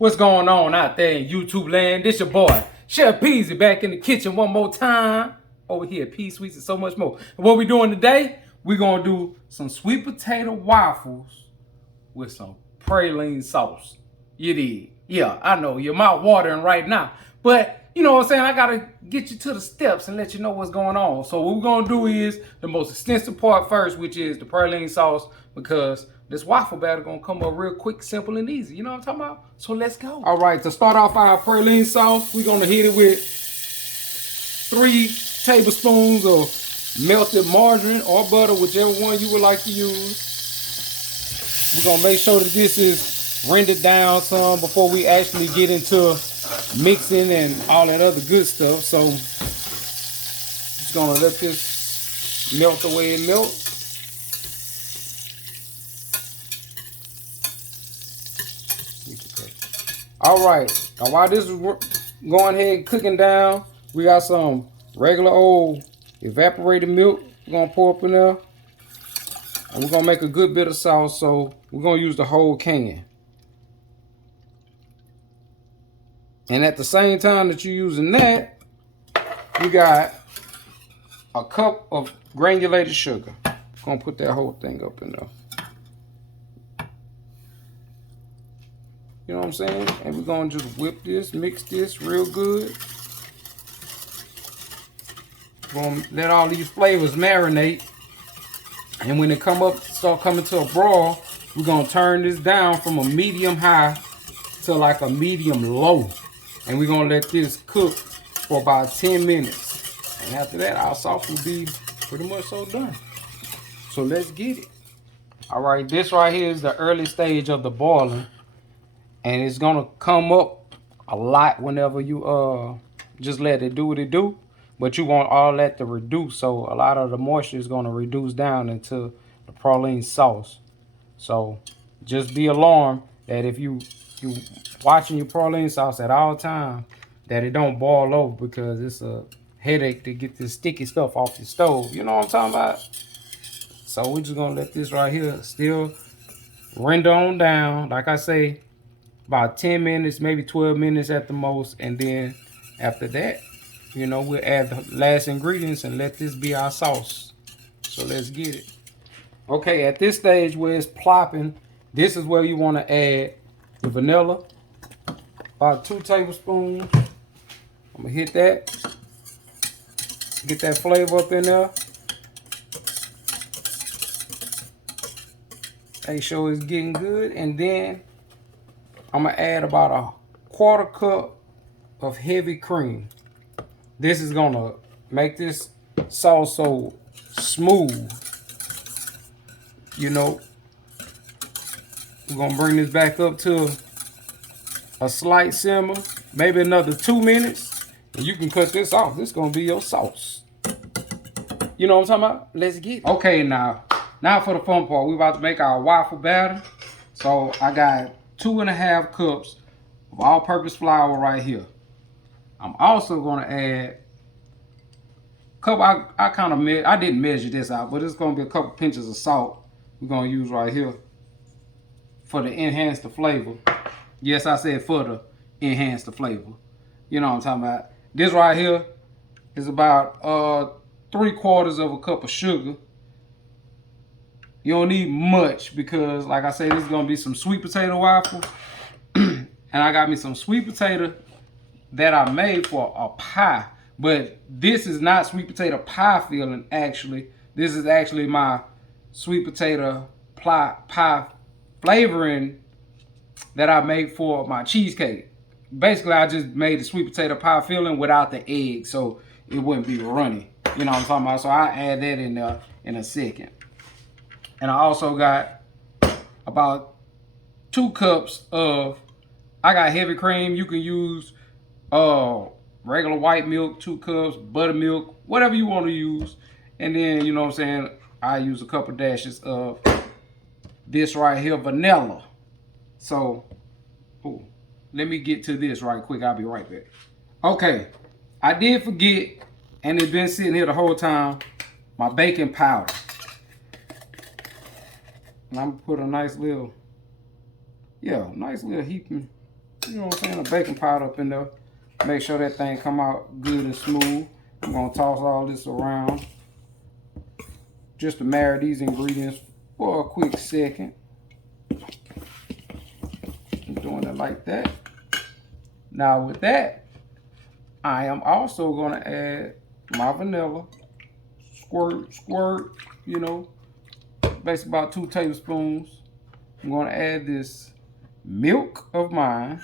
What's going on out there in YouTube land? This your boy, Chef Peasy, back in the kitchen one more time. Over here at P Sweets and so much more. And what we doing today, we're going to do some sweet potato waffles with some praline sauce. You did. Yeah, I know, your mouth watering right now. But, you know what I'm saying, I got to get you to the steps and let you know what's going on. So what we're going to do is the most extensive part first, which is the praline sauce, because this waffle batter gonna come up real quick, simple, and easy. You know what I'm talking about? So let's go. All right, to start off our praline sauce, we're gonna hit it with 3 tablespoons of melted margarine or butter, whichever one you would like to use. We're gonna make sure that this is rendered down some before we actually get into mixing and all that other good stuff. So just gonna let this melt the way it melts. All right, now while this is going ahead cooking down, we got some regular old evaporated milk we're gonna pour up in there. And we're gonna make a good bit of sauce, so we're gonna use the whole can. And at the same time that you're using that, we got a cup of granulated sugar. Gonna put that whole thing up in there. You know what I'm saying? And we're gonna just whip this, mix this real good. We're gonna let all these flavors marinate. And when they start coming to a broil, we're gonna turn this down from a medium high to like a medium low. And we're gonna let this cook for about 10 minutes. And after that, our sauce will be pretty much so done. So let's get it. All right, this right here is the early stage of the boiling. And it's gonna come up a lot whenever you just let it do what it do. But you want all that to reduce, so a lot of the moisture is gonna reduce down into the praline sauce. So just be alarmed that if you watching your praline sauce at all times, that it don't boil over, because it's a headache to get this sticky stuff off your stove. You know what I'm talking about? So we're just gonna let this right here still render on down. Like I say, about 10 minutes, maybe 12 minutes at the most. And then after that, you know, we'll add the last ingredients and let this be our sauce. So let's get it. Okay, at this stage where it's plopping, this is where you want to add the vanilla. About 2 tablespoons. I'm gonna hit that. Get that flavor up in there. Make sure it's getting good. And then I'm gonna add about a 1/4 cup of heavy cream. This is gonna make this sauce so smooth. You know, we're gonna bring this back up to a slight simmer, maybe another 2 minutes, and you can cut this off. This is gonna be your sauce. You know what I'm talking about? Let's get it. Okay, now for the fun part. We're about to make our waffle batter. So I got 2½ cups of all-purpose flour right here. I'm also going to add a couple. I didn't measure this out, but it's going to be a couple pinches of salt we're going to use right here for to enhance the flavor. Yes, I said for to enhance the flavor. You know what I'm talking about. This right here is about 3/4 cup of sugar. You don't need much because, like I said, this is going to be some sweet potato waffles. And I got me some sweet potato that I made for a pie. But this is not sweet potato pie filling, actually. This is actually my sweet potato pie flavoring that I made for my cheesecake. Basically, I just made the sweet potato pie filling without the egg, so it wouldn't be runny. You know what I'm talking about? So I'll add that in there in a second. And I also got about 2 cups of, I got heavy cream. You can use regular white milk, 2 cups, buttermilk, whatever you want to use. And then, you know what I'm saying, I use a couple dashes of this right here, vanilla. So, let me get to this right quick. I'll be right back. Okay, I did forget, and it's been sitting here the whole time, my baking powder. And I'm gonna put a nice little heaping you know what I'm saying, a baking powder up in there. Make sure that thing come out good and smooth. I'm gonna toss all this around just to marry these ingredients for a quick second. I'm doing it like that. Now with that, I am also gonna add my vanilla. Squirt, squirt, you know, basically about 2 tablespoons. I'm gonna add this milk of mine.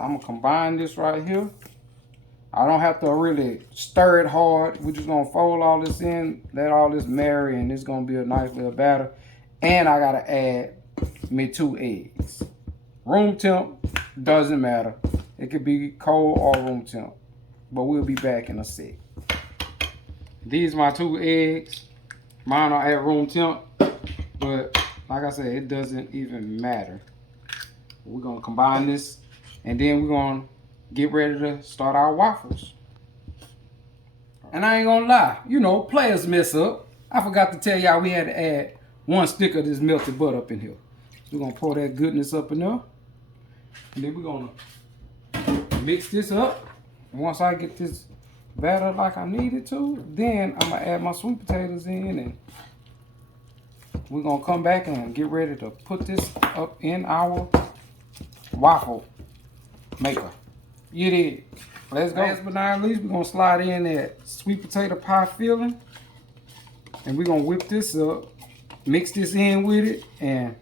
I'm gonna combine this right here. I don't have to really stir it hard. We're just gonna fold all this in, let all this marry, and it's gonna be a nice little batter. And I gotta add me 2 eggs. Room temp, doesn't matter. It could be cold or room temp. But we'll be back in a sec. These are my 2 eggs. Mine are at room temp, but like I said, it doesn't even matter. We're gonna combine this, and then we're gonna get ready to start our waffles. And I ain't gonna lie, you know, players mess up. I forgot to tell y'all we had to add 1 stick of this melted butter up in here. We're gonna pour that goodness up in there. And then we're gonna mix this up. Once I get this batter like I need it to, then I'm gonna add my sweet potatoes in, and we're gonna come back and get ready to put this up in our waffle maker. You did. Let's go. Last but not least, we're gonna slide in that sweet potato pie filling, and we're gonna whip this up, mix this in with it, and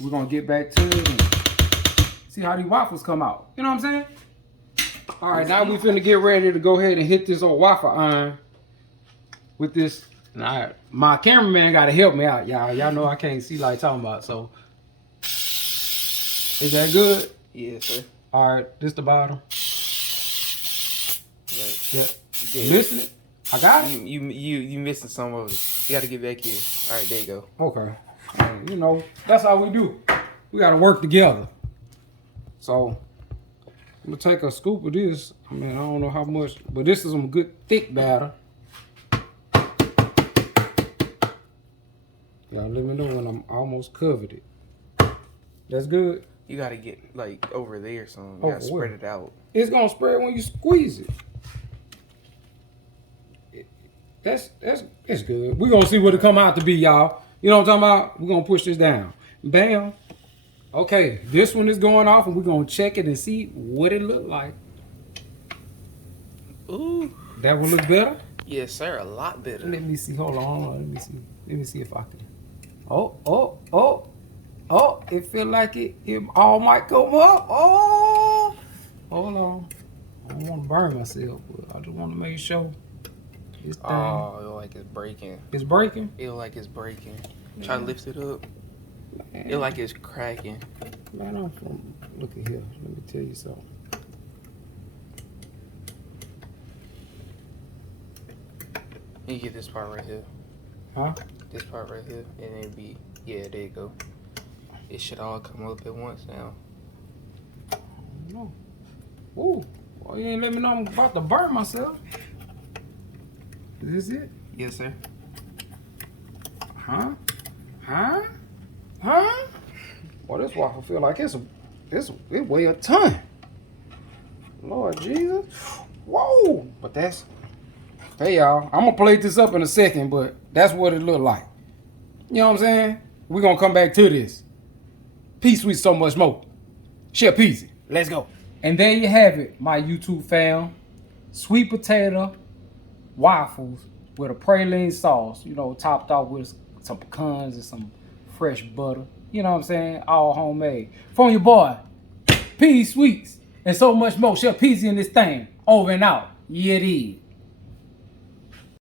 we're gonna get back to it and see how these waffles come out. You know what I'm saying? All right, now we finna get ready to go ahead and hit this old waffle iron with this. Now, my cameraman gotta help me out, y'all. Y'all know I can't see like talking about, so. Is that good? Yeah, sir. All right, this the bottom. Yeah. Missing it? I got it? You missing some of it. You gotta get back here. All right, there you go. Okay. You know, that's how we do. We gotta work together. So, I'm gonna take a scoop of this. I mean, I don't know how much, but this is some good thick batter. Y'all let me know when I'm almost covered it. That's good. You gotta get like over there, so you Oh, gotta spread it out. It's gonna spread when you squeeze it. It's good. We're gonna see what it come out to be, y'all. You know what I'm talking about? We're gonna push this down. Bam. Okay, this one is going off, and we're gonna check it and see what it look like. Ooh. That one look better? Yes, sir. A lot better. Let me see. Hold on. Let me see. Let me see if I can. Oh, it feel like it all might come up. Oh, hold on. I don't want to burn myself, but I just want to make sure this thing. Oh, it look like it's breaking. It's breaking? It look like it's breaking. Try to lift it up. Man. It look like it's cracking. Man, I'm from. Look at here. Let me tell you something. You get this part right here. Huh? This part right here, and it'll be, yeah, there you go. It should all come up at once now. I don't know. Ooh, well, you ain't let me know I'm about to burn myself. Is this it? Yes, sir. Huh? Well, this waffle feel like it weigh a ton. Lord Jesus. Whoa! But that's, hey y'all, I'm gonna plate this up in a second, but that's what it look like. You know what I'm saying? We're gonna come back to this. Peace with so much more. Chef Peasy. Let's go. And there you have it, my YouTube fam. Sweet potato waffles with a praline sauce, you know, topped off with some pecans and some fresh butter. You know what I'm saying? All homemade. From your boy, P Sweets, and so much more. Chef Peasy in this thing. Over and out. Yeah, it is.